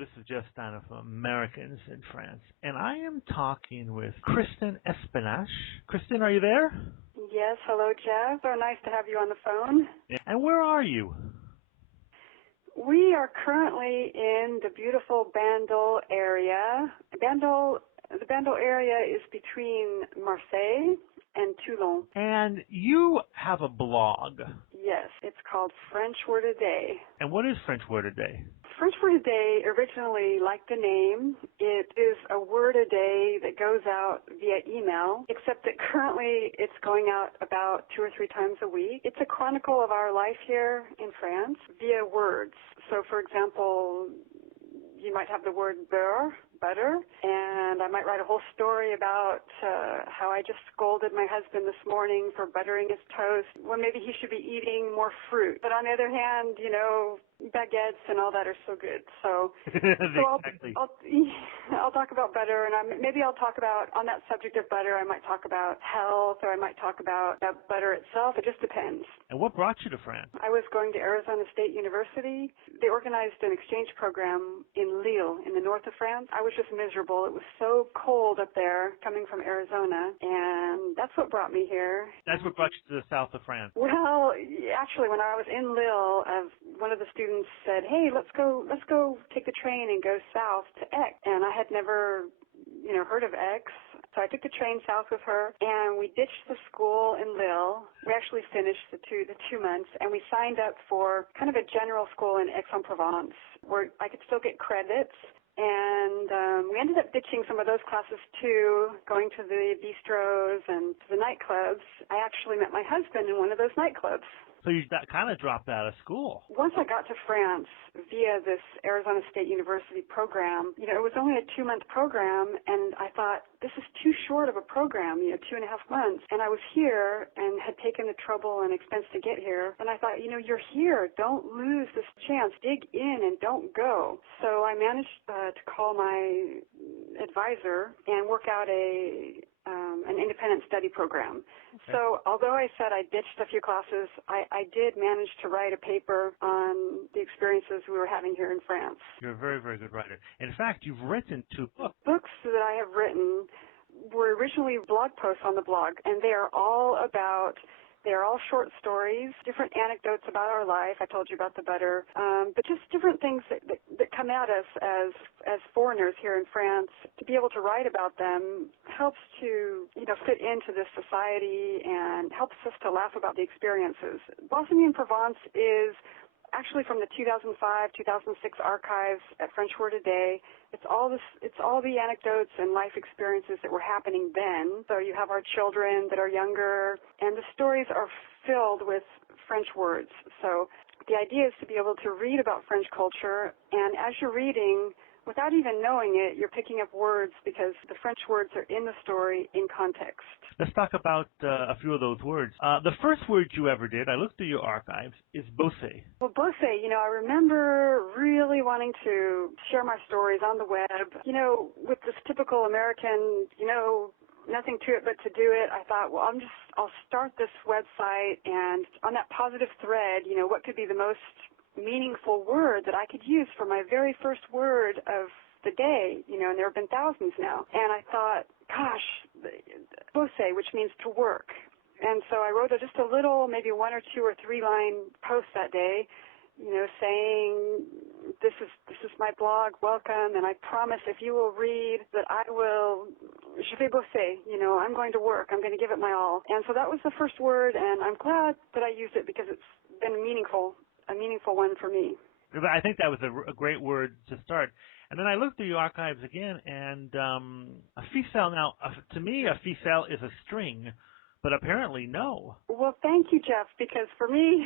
This is Jeff Stein of Americans in France, and I am talking with Kristin Espinasse. Kristin, are you there? Yes, hello, Jeff. So nice to have you on the phone. And where are you? We are currently in the beautiful Bandol area. The Bandol area is between Marseille and Toulon. And you have a blog. Yes, it's called French Word a Day. And what is French Word a Day? French Word a Day, originally, like the name, it is a word a day that goes out via email, except that currently it's going out about 2 or 3 times a week. It's a chronicle of our life here in France via words. So, for example, you might have the word beurre, butter, and I might write a whole story about how I just scolded my husband this morning for buttering his toast when maybe he should be eating more fruit. But on the other hand, baguettes and all that are so good. So, Exactly. I'll talk about butter, and maybe I'll talk about, on that subject of butter, I might talk about health, or I might talk about butter itself. It just depends. And what brought you to France? I was going to Arizona State University. They organized an exchange program in Lille, in the north of France. I was just miserable. It was so cold up there, coming from Arizona, and that's what brought me here. That's what brought you to the south of France. Well, actually, when I was in Lille, one of the students said, "Hey, let's go take the train and go south to Aix." And I had never, heard of Aix. So I took the train south with her, and we ditched the school in Lille. We actually finished the 2 months, and we signed up for kind of a general school in Aix-en-Provence, where I could still get credits. And we ended up ditching some of those classes too, going to the bistros and to the nightclubs. I actually met my husband in one of those nightclubs. So you kind of dropped out of school. Once I got to France via this Arizona State University program, it was only a 2-month program, and I thought, this is too short of a program, 2.5 months. And I was here and had taken the trouble and expense to get here. And I thought, you're here. Don't lose this chance. Dig in and don't go. So I managed to call my advisor and work out an independent study program. Okay. So although I said I ditched a few classes, I did manage to write a paper on the experiences we were having here in France. You're a very, very good writer. In fact, you've written 2 books. Books that I have written were originally blog posts on the blog, and they are all short stories, different anecdotes about our life. I told you about the butter, but just different things that come at us as foreigners here in France. To be able to write about them helps to fit into this society and helps us to laugh about the experiences. Blossomy in Provence is actually from the 2005-2006 archives at French Word a Day. It's all the anecdotes and life experiences that were happening then. So you have our children that are younger, and the stories are filled with French words. So the idea is to be able to read about French culture, and as you're reading, without even knowing it, you're picking up words because the French words are in the story in context. Let's talk about a few of those words. The first word you ever did, I looked through your archives, is bosser. Well, bosser, I remember really wanting to share my stories on the web. With this typical American, nothing to it but to do it, I thought, well, I'll start this website, and on that positive thread, what could be the most meaningful word that I could use for my very first word of the day, and there have been thousands now. And I thought, gosh, bosser, which means to work. And so I wrote just a little, maybe 1 or 2 or 3 line post that day, saying, this is my blog, welcome, and I promise if you will read that I will, je vais bosser, I'm going to work, I'm going to give it my all. And so that was the first word, and I'm glad that I used it because it's been a meaningful one for me. I think that was a great word to start. And then I looked through your archives again, and a ficelle. Now, to me, a ficelle is a string, but apparently no. Well, thank you, Jeff, because for me,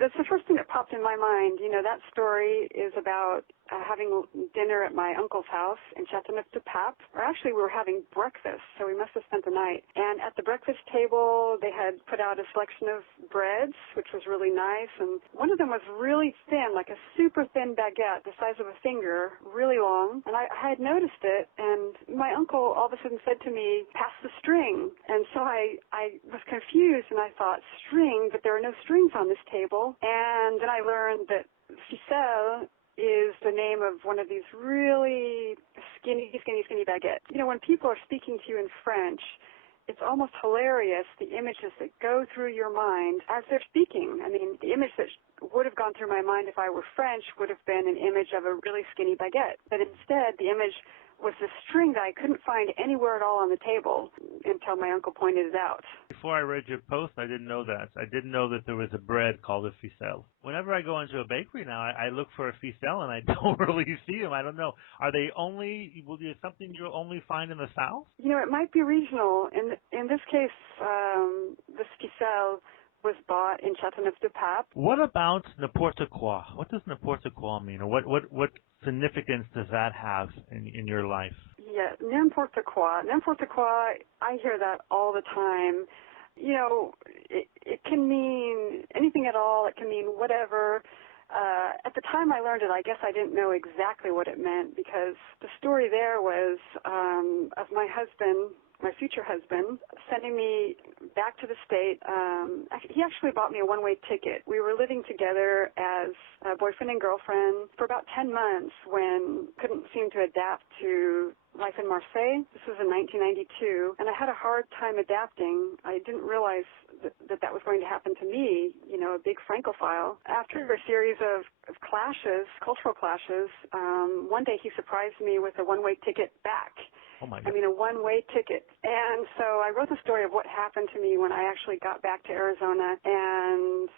that's the first thing that popped in my mind. That story is about having dinner at my uncle's house in Châteauneuf-du-Pape. Or actually, we were having breakfast, so we must have spent the night. And at the breakfast table, they had put out a selection of breads, which was really nice. And one of them was really thin, like a super thin baguette, the size of a finger, really long. And I had noticed it, and my uncle all of a sudden said to me, "Pass the string." And so I was confused, and I thought, string, but there are no strings on this table. And then I learned that ficelle is the the name of one of these really skinny baguettes. You know, when people are speaking to you in French, it's almost hilarious, the images that go through your mind as they're speaking. I mean, the image that would have gone through my mind if I were French would have been an image of a really skinny baguette. But instead, the image was this string that I couldn't find anywhere at all on the table until my uncle pointed it out. Before I read your post, I didn't know that. I didn't know that there was a bread called a ficelle. Whenever I go into a bakery now, I look for a ficelle and I don't really see them. I don't know. Are they only, will there something you'll only find in the South? You know, it might be regional. In this case, this ficelle was bought in Châteauneuf-du-Pape. What about n'importe quoi? What does n'importe quoi mean? Or what significance does that have in your life? Yeah, n'importe quoi. N'importe quoi, I hear that all the time. You know, it can mean anything at all. It can mean whatever. At the time I learned it, I guess I didn't know exactly what it meant because the story there was of my husband, my future husband, sending me back to the state. He actually bought me a one-way ticket. We were living together as a boyfriend and girlfriend for about 10 months when couldn't seem to adapt to life in Marseille. This was in 1992, and I had a hard time adapting. I didn't realize that was going to happen to me, you know, a big Francophile. After a series of clashes, cultural clashes, one day he surprised me with a one-way ticket back. Oh my God. I mean, a one-way ticket. And so I wrote the story of what happened to me when I actually got back to Arizona and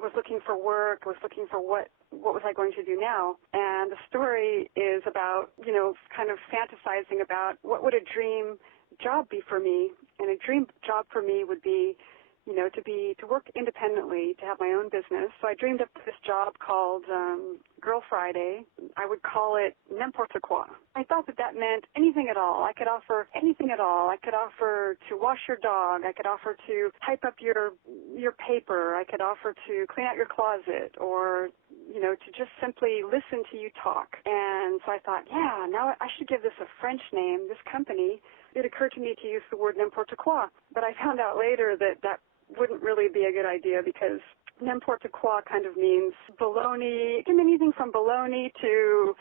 was looking for work, was looking for what was I going to do now. And the story is about, you know, kind of fantasizing about what would a dream job be for me. And a dream job for me would be, you know, to work independently, to have my own business. So I dreamed up this job called Girl Friday. I would call it n'importe quoi. I thought that meant anything at all. I could offer anything at all. I could offer to wash your dog. I could offer to type up your paper. I could offer to clean out your closet, or, you know, to just simply listen to you talk. And so I thought, yeah, now I should give this a French name, this company. It occurred to me to use the word n'importe quoi, but I found out later that wouldn't really be a good idea because n'importe quoi kind of means baloney. It can mean anything from baloney to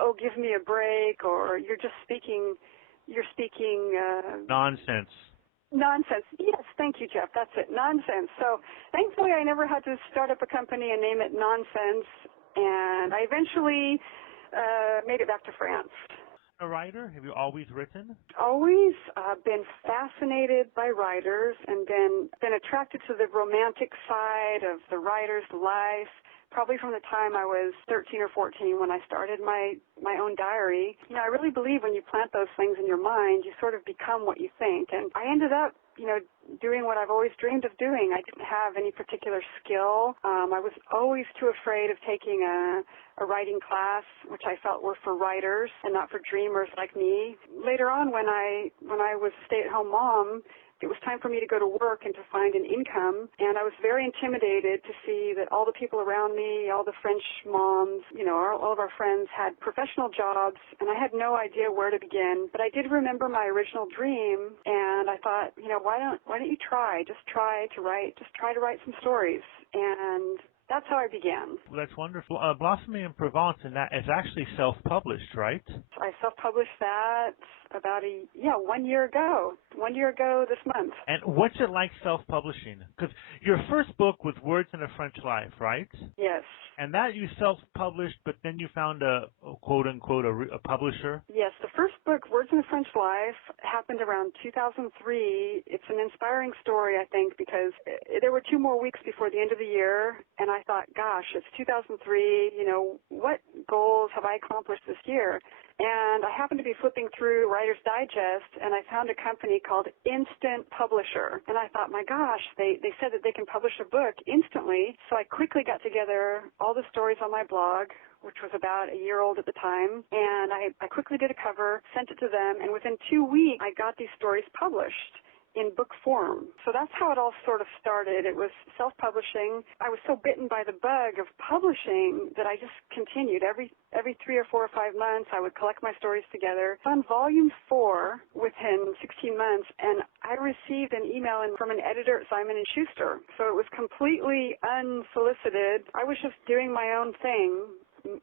oh, give me a break, or you're speaking nonsense. Nonsense. Yes, thank you, Jeff. That's it. Nonsense. So thankfully I never had to start up a company and name it Nonsense, and I eventually made it back to France. A writer? Have you always written? Always been fascinated by writers and been attracted to the romantic side of the writer's life, probably from the time I was 13 or 14 when I started my own diary. You know, I really believe when you plant those things in your mind, you sort of become what you think. And I ended up, you know, doing what I've always dreamed of doing. I didn't have any particular skill. I was always too afraid of taking a writing class, which I felt were for writers and not for dreamers like me. Later on, when I was a stay-at-home mom, it was time for me to go to work and to find an income, and I was very intimidated to see that all the people around me, all the French moms, you know, all of our friends had professional jobs, and I had no idea where to begin. But I did remember my original dream, and I thought, you know, why don't you try? Just try to write some stories. And that's how I began. Well, that's wonderful. Blossoming in Provence, and that is actually self-published, right? I self-published that about 1 year ago. 1 year ago this month. And what's it like self-publishing? Because your first book was Words in a French Life, right? Yes. And that you self-published, but then you found a quote-unquote a publisher? Yes, the first book, Words in a French Life, happened around 2003. It's an inspiring story, I think, because there were 2 more weeks before the end of the year, and I thought, gosh, it's 2003, you know, what goals have I accomplished this year? And I happened to be flipping through Writer's Digest, and I found a company called Instant Publisher. And I thought, my gosh, they said that they can publish a book instantly. So I quickly got together all the stories on my blog, which was about a year old at the time, and I quickly did a cover, sent it to them, and within 2 weeks, I got these stories published in book form. So that's how it all sort of started. It was self-publishing. I was so bitten by the bug of publishing that I just continued. Every 3 or 4 or 5 months, I would collect my stories together. On volume 4 within 16 months, and I received an email from an editor at Simon & Schuster. So it was completely unsolicited. I was just doing my own thing,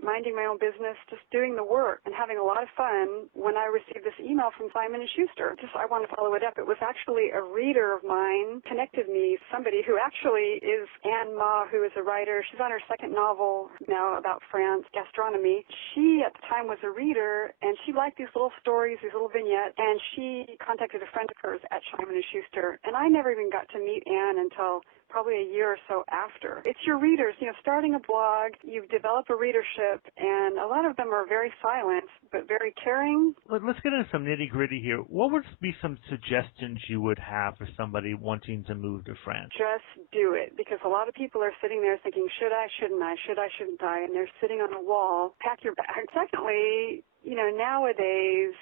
minding my own business, just doing the work and having a lot of fun when I received this email from Simon & Schuster. I want to follow it up. It was actually a reader of mine connected me, somebody who actually is Anne Ma, who is a writer. She's on her second novel now about France, gastronomy. She, at the time, was a reader, and she liked these little stories, these little vignettes, and she contacted a friend of hers at Simon & Schuster. And I never even got to meet Anne until probably a year or so after. It's your readers, starting a blog, you develop a readership, and a lot of them are very silent, but very caring. Let's get into some nitty-gritty here. What would be some suggestions you would have for somebody wanting to move to France? Just do it, because a lot of people are sitting there thinking, should I, shouldn't I, should I, shouldn't I, and they're sitting on a wall. Pack your bag. Secondly, nowadays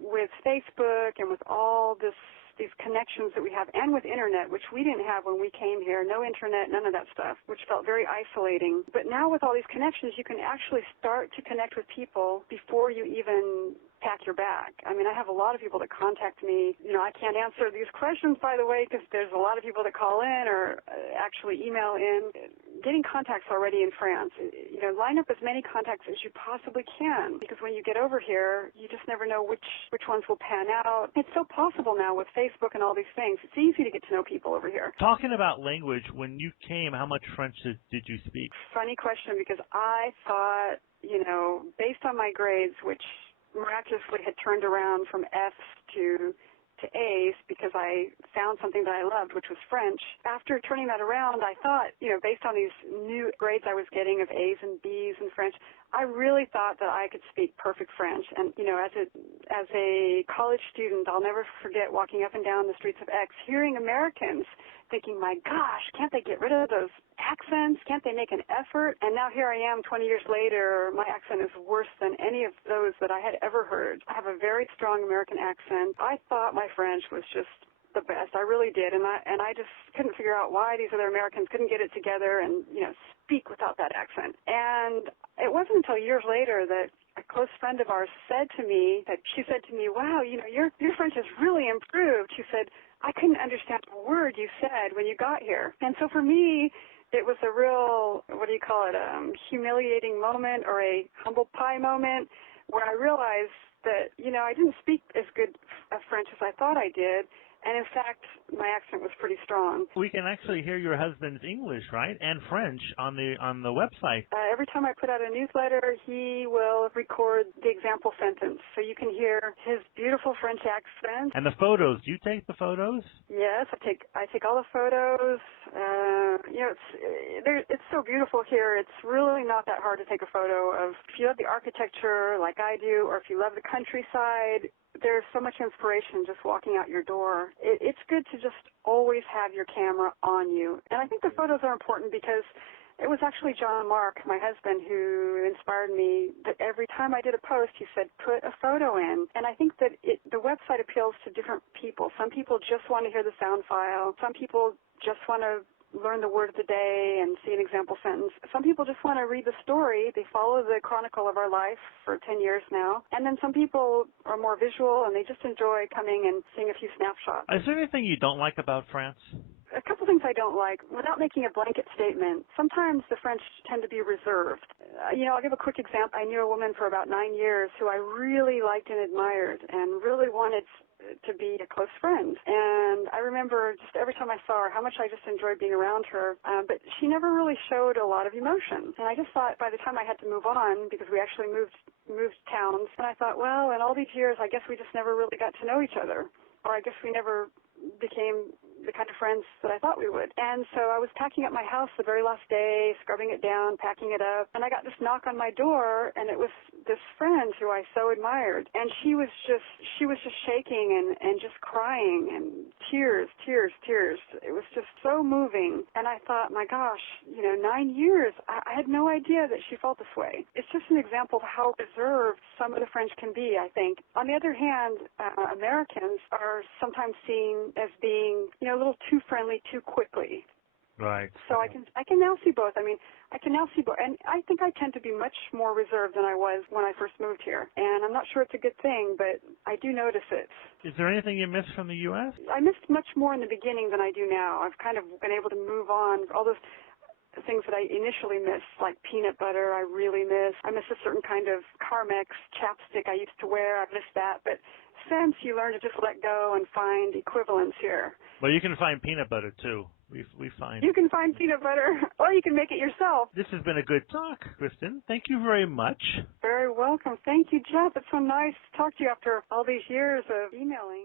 with Facebook and with all these connections that we have, and with internet, which we didn't have when we came here, no internet, none of that stuff, which felt very isolating. But now with all these connections, you can actually start to connect with people before you even pack your bag. I mean, I have a lot of people that contact me. I can't answer these questions, by the way, because there's a lot of people that call in or actually email in. Getting contacts already in France, line up as many contacts as you possibly can, because when you get over here, you just never know which ones will pan out. It's so possible now with Facebook and all these things. It's easy to get to know people over here. Talking about language, when you came, how much French did you speak? Funny question, because I thought, based on my grades, which miraculously had turned around from F's to A's because I found something that I loved, which was French. After turning that around, I thought, based on these new grades I was getting of A's and B's in French, I really thought that I could speak perfect French. And, as a college student, I'll never forget walking up and down the streets of X, hearing Americans thinking, my gosh, can't they get rid of those accents? Can't they make an effort? And now here I am 20 years later, my accent is worse than any of those that I had ever heard. I have a very strong American accent. I thought my French was just the best. I really did. And I just couldn't figure out why these other Americans couldn't get it together and, speak without that accent. And it wasn't until years later that a close friend of ours said to me, wow, your French has really improved. She said, I couldn't understand a word you said when you got here. And so for me, it was a real, humiliating moment, or a humble pie moment, where I realized that, I didn't speak as good French as I thought I did. And in fact, my accent was pretty strong. We can actually hear your husband's English, right, and French on the website. Every time I put out a newsletter, he will record the example sentence, so you can hear his beautiful French accent. And the photos, do you take the photos? Yes, I take all the photos. It's so beautiful here. It's really not that hard to take a photo of. If you love the architecture like I do, or if you love the countryside, there's so much inspiration just walking out your door. It's good to just always have your camera on you. And I think the photos are important because it was actually John Mark, my husband, who inspired me. That every time I did a post, he said, put a photo in. And I think that the website appeals to different people. Some people just want to hear the sound file. Some people just want to learn the word of the day and see an example sentence. Some people just want to read the story. They follow the chronicle of our life for 10 years now. And then some people are more visual, and they just enjoy coming and seeing a few snapshots. Is there anything you don't like about France? A couple things I don't like. Without making a blanket statement, sometimes the French tend to be reserved. I'll give a quick example. I knew a woman for about 9 years who I really liked and admired and really wanted to be a close friend. And I remember just every time I saw her, how much I just enjoyed being around her. But she never really showed a lot of emotion. And I just thought by the time I had to move on, because we actually moved towns, and I thought, well, in all these years, I guess we just never really got to know each other. Or I guess we never became the kind of friends that I thought we would. And so I was packing up my house the very last day, scrubbing it down, packing it up, and I got this knock on my door, and it was this friend who I so admired. And she was just shaking and just crying, and tears. It was just so moving. And I thought, my gosh, 9 years, I had no idea that she felt this way. It's just an example of how reserved some of the French can be, I think. On the other hand, Americans are sometimes seen as being, a little too friendly too quickly. Right. So I can now see both. I can now see both. And I think I tend to be much more reserved than I was when I first moved here. And I'm not sure it's a good thing, but I do notice it. Is there anything you miss from the U.S.? I missed much more in the beginning than I do now. I've kind of been able to move on. All those things that I initially missed, like peanut butter. I really miss. I miss a certain kind of Carmex chapstick I used to wear. I miss that. But since you learn to just let go and find equivalents here. Well, you can find peanut butter too. We find. You can find peanut butter, or you can make it yourself. This has been a good talk, Kristin. Thank you very much. Very welcome. Thank you, Jeff. It's so nice to talk to you after all these years of emailing.